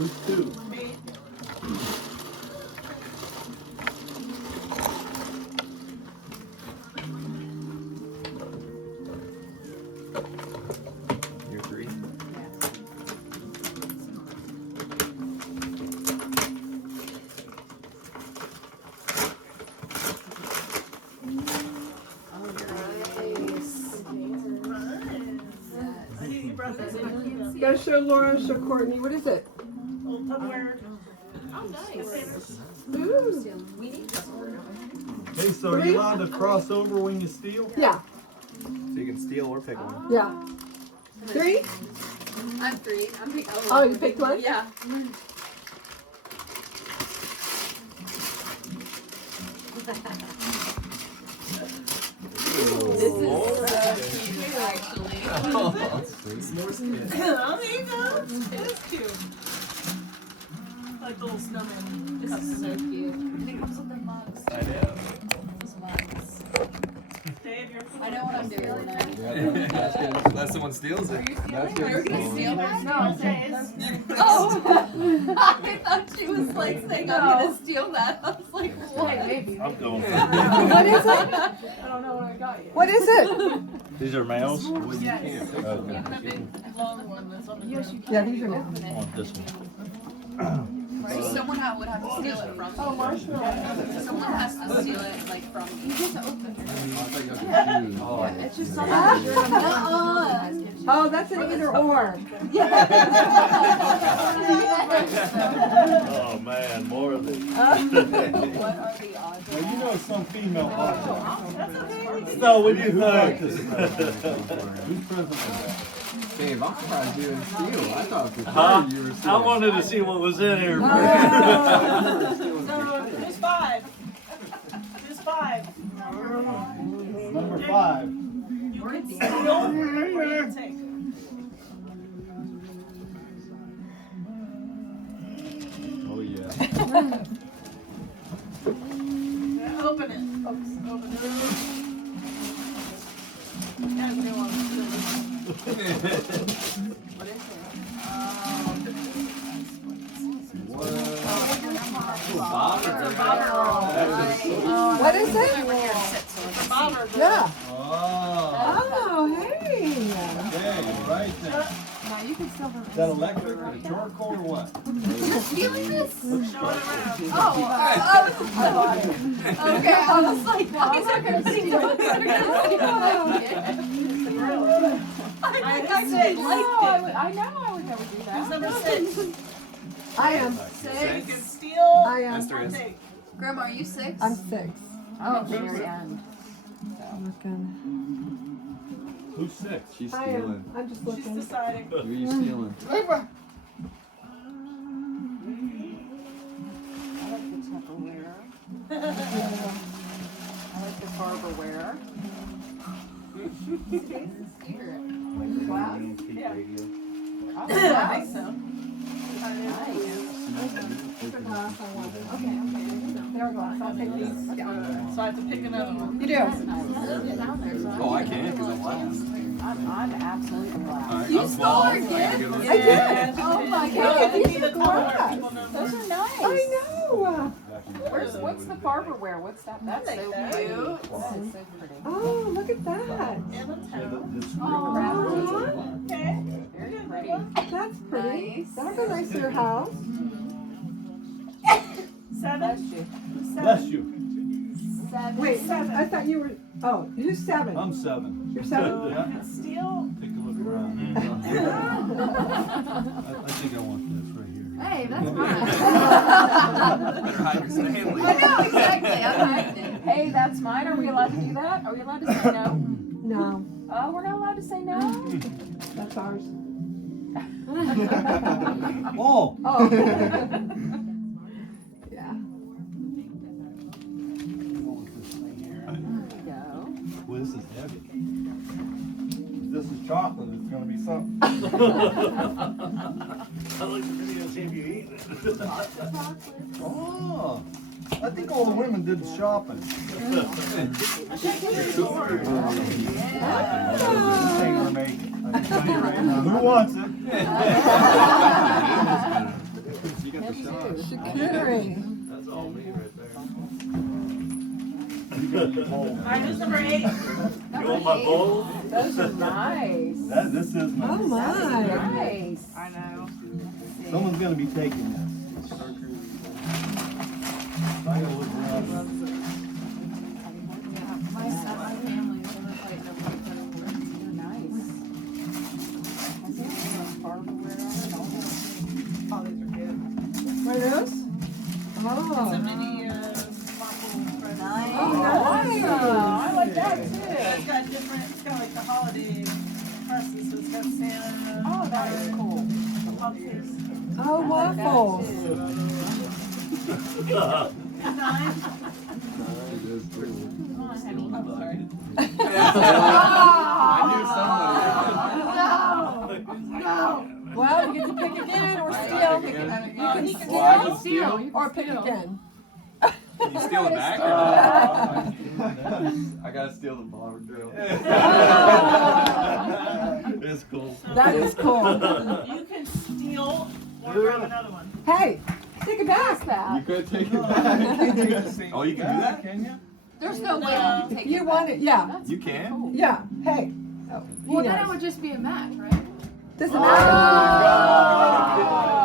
Who's two? Me. You're three? I knew you brought this in. Gotta show Laura, show Courtney. What is it? Old Tupperware. Oh, nice. Ooh. Hey, so are you allowed to cross over when you steal? Yeah. So you can steal or pick one. Yeah. 3? I'm 3. I'm picking. Oh, you picked one? Yeah. This is so cute, actually. Oh, sweet. Oh, there you go. It is cute. Like the little snowman. This is so cute. And it comes with the mugs. I know. Those mugs. Dave, you're I know what I'm doing tonight. Unless someone steals it. Are you stealing? Are you gonna steal that? No, Dave's. Oh, I thought she was like saying I'm gonna steal that. I was like, what? Maybe. I'm going. What is it? I don't know what I got yet. What is it? These are males? Yes. Okay. Even a big long one that's on the Yes, you can. Yeah, these are now. I want this one. So someone would have to steal it from Oh, you. marshmallow. Someone has to steal it like from you. You just open it. Oh, It's just something that you're gonna Oh, that's an either or. Oh man, more of these. What are the odds? Well, you know some female hot That's okay. No, what do you think? Who's president of that? Dave, I'm surprised you didn't steal. I thought for sure Huh? you were I stealing. wanted to see what was in here. So, who's 5? Who's 5? Number 5. You can steal or you can take. Oh yeah. Yeah, open it. Open it. Yeah, we don't want to steal this. What is it? What is it? The bobber. Yeah. Oh. Oh, hey. Okay, right there. No, you can still have Is that electric or charcoal or what? You're stealing this? Show it around. Okay, I was like, no, he's not gonna steal it. They're gonna steal it. I actually liked it. I know I would never do Who's that. number 6? I am. You can steal I am. Esther or is. take. Grandma, are you 6? I'm 6. Oh, very end. Looking. Who's 6? She's I stealing. am. I'm just She's looking. deciding. Who are you stealing? I like the Tupperware. I like the Barberware. Wow. Yeah. Oh, I think so. There glass. I'll take these. So I have to pick another one. You do. Oh, I can because I'm last. I'm absolutely glad. Alright, You I'm stole small. our I gift? get one. I did. Oh my Yeah, god. these Need are a Tupperware. glass. People know. Those are nice. I know. What's the Barberware? What's that? That's so cute. That is so pretty. Oh, look at that. And a towel. Aw, Okay. Very pretty. that's pretty. Nice. That'll go nice to your house. 7? Bless you. Bless you. 7. Wait, I thought you were. Oh, who's 7? I'm 7. You're 7? You can steal. Take a look around. I think I want this right here. Hey, that's mine. Better hide your Stanley. I know, exactly. I'm hiding it. Hey, that's mine. Are we allowed to do that? Are we allowed to say no? No, Oh, we're not allowed to say no? that's ours. Oh! Oh. Yeah. There we go. Well, this is heavy. If this is chocolate, it's gonna be something. I like the video of you eating it. Oh, I think all the women did the shopping. Who wants it? Charcuterie. That's all me right there. Alright, who's number 8? You want my bowl? Those are nice. This is my. Oh my. Nice. I know. Someone's gonna be taking this. I gotta look around. My family is over like they're nice. I think they have hardware on it all. Oh, these are good. What are those? It's a Oh. mini waffle bread. Oh, nice. I like that It's too. got different, it's got like the holiday presses, so it's got Santa. Oh, that is cool. Pumpkins. Oh, waffles. Nine. It is true. Come on, honey. I'm sorry. I knew someone. Well, you get to pick again or steal. You can Well, I can steal. or pick again. Can you steal it back? Or I gotta steal the bomber drill. It's cool. That is cool. You can steal or grab another one. Hey, take it back. You could take it back. Oh, you can do that? Can you? There's no way I can take You it want back. it, yeah, That's You can? cool. yeah. Hey. Oh, he Well, then it knows. would just be a match, right? Doesn't matter.